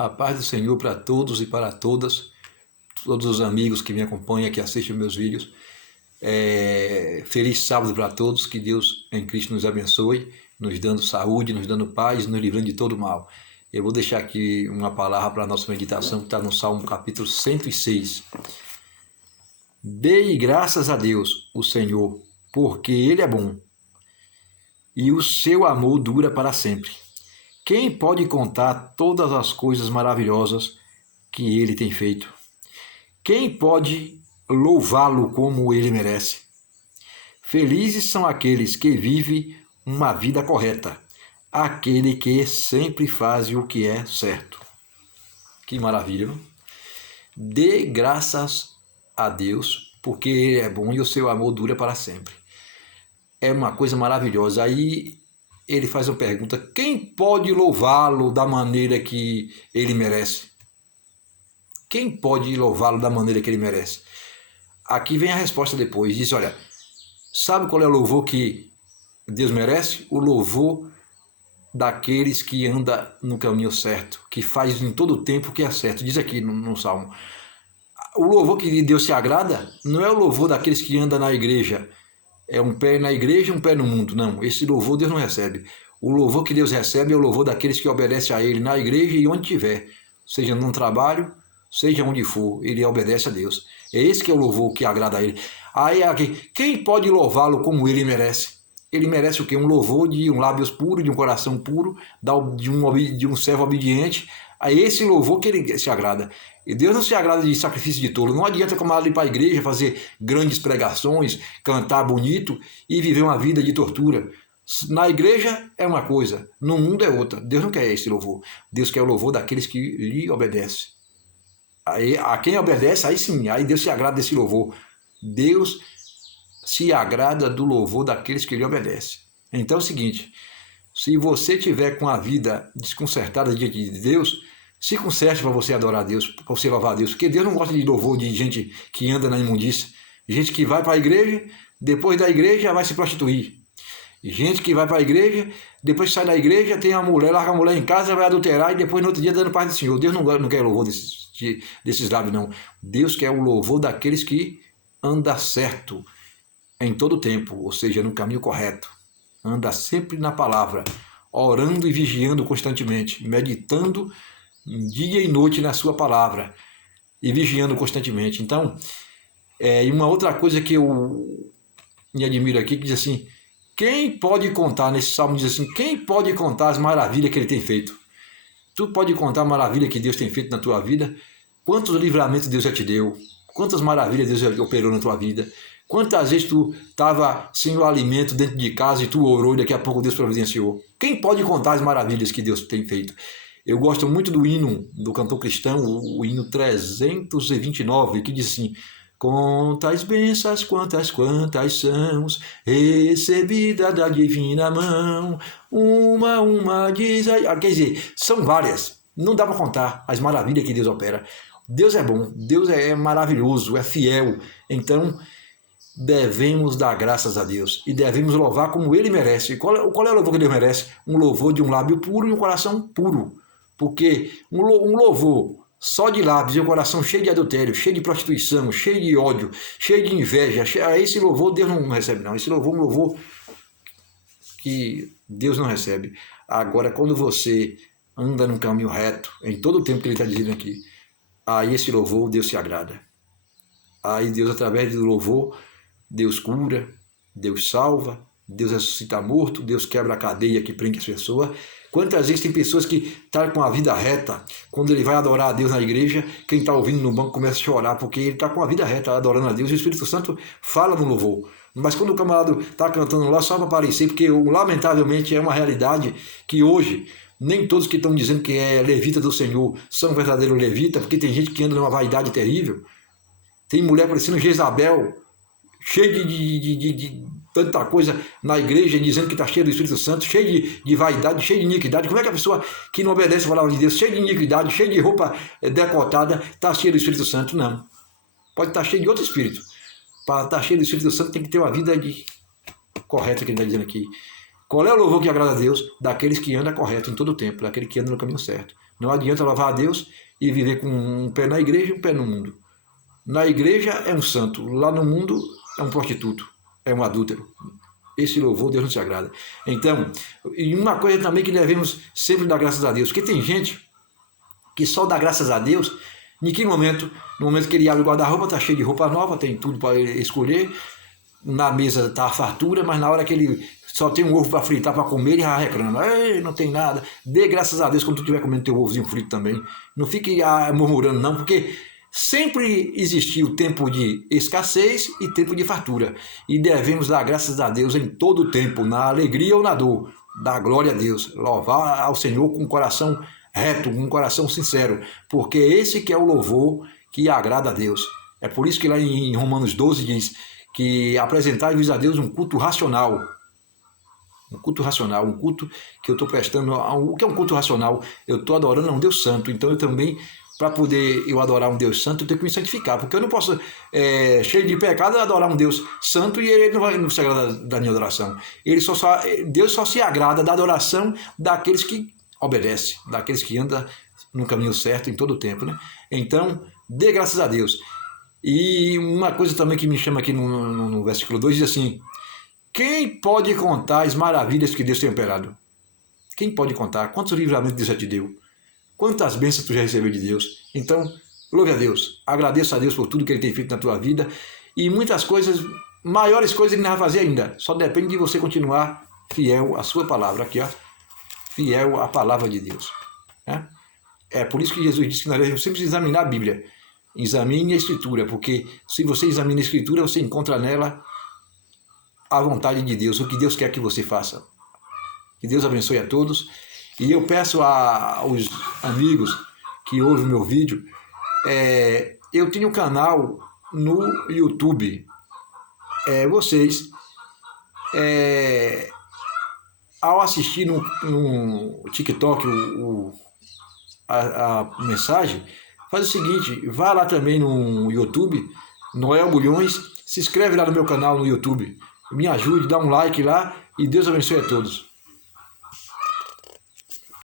A paz do Senhor para todos e para todas, todos os amigos que me acompanham, que assistem meus vídeos. Feliz sábado para todos, que Deus em Cristo nos abençoe, nos dando saúde, nos dando paz, nos livrando de todo mal. Eu vou deixar aqui uma palavra para a nossa meditação, que está no Salmo capítulo 106. Dei graças a Deus, o Senhor, porque Ele é bom, e o seu amor dura para sempre. Quem pode contar todas as coisas maravilhosas que Ele tem feito? Quem pode louvá-lo como Ele merece? Felizes são aqueles que vivem uma vida correta, aquele que sempre faz o que é certo. Que maravilha, não? Dê graças a Deus, porque Ele é bom e o seu amor dura para sempre. É uma coisa maravilhosa. Aí ele faz uma pergunta: quem pode louvá-lo da maneira que ele merece? Quem pode louvá-lo da maneira que ele merece? Aqui vem a resposta depois. Diz: olha, sabe qual é o louvor que Deus merece? O louvor daqueles que andam no caminho certo, que faz em todo o tempo o que é certo. Diz aqui no Salmo. O louvor que Deus se agrada não é o louvor daqueles que andam na igreja. É um pé na igreja e um pé no mundo. Não, esse louvor Deus não recebe. O louvor que Deus recebe é o louvor daqueles que obedecem a Ele na igreja e onde tiver. Seja no trabalho, seja onde for, Ele obedece a Deus. É esse que é o louvor que agrada a Ele. Aí aqui, quem pode louvá-lo como Ele merece? Ele merece o quê? Um louvor de um lábios puro, de um coração puro, de um servo obediente. A esse louvor que Ele se agrada. E Deus não se agrada de sacrifício de tolo. Não adianta camarada ir para a igreja, fazer grandes pregações, cantar bonito e viver uma vida de tortura. Na igreja é uma coisa, no mundo é outra. Deus não quer esse louvor. Deus quer o louvor daqueles que lhe obedecem. Aí, a quem obedece, aí sim, aí Deus se agrada desse louvor. Deus se agrada do louvor daqueles que lhe obedecem. Então é o seguinte: se você tiver com a vida desconcertada diante de Deus, se conserte para você adorar a Deus, para você louvar a Deus, porque Deus não gosta de louvor de gente que anda na imundícia, gente que vai para a igreja, depois da igreja vai se prostituir, gente que vai para a igreja, depois sai da igreja, tem a mulher, larga a mulher em casa, vai adulterar e depois no outro dia dando paz do Senhor. Deus não quer louvor desses lábios, não. Deus quer o louvor daqueles que andam certo em todo o tempo, ou seja, no caminho correto, anda sempre na palavra, orando e vigiando constantemente, meditando dia e noite na sua palavra e vigiando constantemente. Então, e uma outra coisa que eu me admiro aqui, que diz assim: quem pode contar, nesse salmo diz assim, quem pode contar as maravilhas que ele tem feito? Tu pode contar a maravilha que Deus tem feito na tua vida? Quantos livramentos Deus já te deu? Quantas maravilhas Deus já operou na tua vida? Quantas vezes tu estava sem o alimento dentro de casa e tu orou e daqui a pouco Deus providenciou? Quem pode contar as maravilhas que Deus tem feito? Eu gosto muito do hino do cantor cristão, o hino 329, que diz assim: quantas bênçãos, quantas são recebidas da divina mão, uma diz... Quer dizer, são várias, não dá para contar as maravilhas que Deus opera. Deus é bom, Deus é maravilhoso, é fiel, então devemos dar graças a Deus e devemos louvar como Ele merece. Qual é o louvor que Deus merece? Um louvor de um lábio puro e um coração puro. Porque um louvor só de lábios e um coração cheio de adultério, cheio de prostituição, cheio de ódio, cheio de inveja, esse louvor Deus não recebe, não. Esse louvor é um louvor que Deus não recebe. Agora, quando você anda num caminho reto, em todo o tempo que Ele está dizendo aqui, aí esse louvor Deus se agrada. Aí Deus, através do louvor, Deus cura, Deus salva, Deus ressuscita morto, Deus quebra a cadeia que prende as pessoas. Quantas vezes tem pessoas que estão com a vida reta, quando ele vai adorar a Deus na igreja, quem está ouvindo no banco começa a chorar, porque ele está com a vida reta, adorando a Deus, e o Espírito Santo fala no louvor. Mas quando o camarada está cantando lá só para aparecer, porque lamentavelmente é uma realidade que hoje nem todos que estão dizendo que é levita do Senhor são verdadeiros levitas, porque tem gente que anda numa vaidade terrível. Tem mulher parecendo Jezabel, cheio de tanta coisa na igreja, dizendo que está cheio do Espírito Santo, cheio de vaidade, cheio de iniquidade. Como é que a pessoa que não obedece a palavra de Deus, cheia de iniquidade, cheia de roupa decotada, está cheia do Espírito Santo? Não. Pode estar cheio de outro espírito. Para estar cheio do Espírito Santo tem que ter uma vida correta, que ele está dizendo aqui. Qual é o louvor que agrada a Deus? Daqueles que andam correto em todo o tempo, daquele que anda no caminho certo. Não adianta louvar a Deus e viver com um pé na igreja e um pé no mundo. Na igreja é um santo, lá no mundo é um prostituto, é um adúltero. Esse louvor Deus não se agrada. Então, e uma coisa também que devemos sempre dar graças a Deus, porque tem gente que só dá graças a Deus em que momento? No momento que ele abre o guarda-roupa, está cheio de roupa nova, tem tudo para ele escolher, na mesa está a fartura, mas na hora que ele só tem um ovo para fritar, para comer, ele já reclama. Não tem nada. Dê graças a Deus quando tu estiver comendo teu ovozinho frito também. Não fique murmurando não, porque sempre existiu tempo de escassez e tempo de fartura. E devemos dar graças a Deus em todo o tempo, na alegria ou na dor. Dar glória a Deus. Louvar ao Senhor com o coração reto, com um coração sincero, porque esse que é o louvor que agrada a Deus. É por isso que lá em Romanos 12 diz que apresentai-vos a Deus um culto racional. Um culto racional, um culto que eu estou prestando. O que é um culto racional? Eu estou adorando a um Deus santo, então eu também, para poder eu adorar um Deus santo, eu tenho que me santificar, porque eu não posso, cheio de pecado, adorar um Deus santo e ele não se agrada da minha adoração. Deus só se agrada da adoração daqueles que obedece, daqueles que andam no caminho certo em todo o tempo, né? Então, dê graças a Deus. E uma coisa também que me chama aqui no versículo 2, diz assim: quem pode contar as maravilhas que Deus tem operado? Quem pode contar? Quantos livramentos Deus já te deu? Quantas bênçãos tu já recebeu de Deus? Então, louve a Deus, agradeça a Deus por tudo que Ele tem feito na tua vida, e muitas coisas, maiores coisas Ele não vai fazer ainda, só depende de você continuar fiel à sua palavra, aqui ó, fiel à palavra de Deus. É por isso que Jesus disse que nós devemos sempre examinar a Bíblia. Examine a Escritura, porque se você examina a Escritura, você encontra nela a vontade de Deus, o que Deus quer que você faça. Que Deus abençoe a todos. E eu peço aos amigos que ouvem o meu vídeo, eu tenho um canal no YouTube. Vocês, ao assistir no TikTok a mensagem, faz o seguinte: vá lá também no YouTube, Noel Bulhões, se inscreve lá no meu canal no YouTube, me ajude, dá um like lá e Deus abençoe a todos.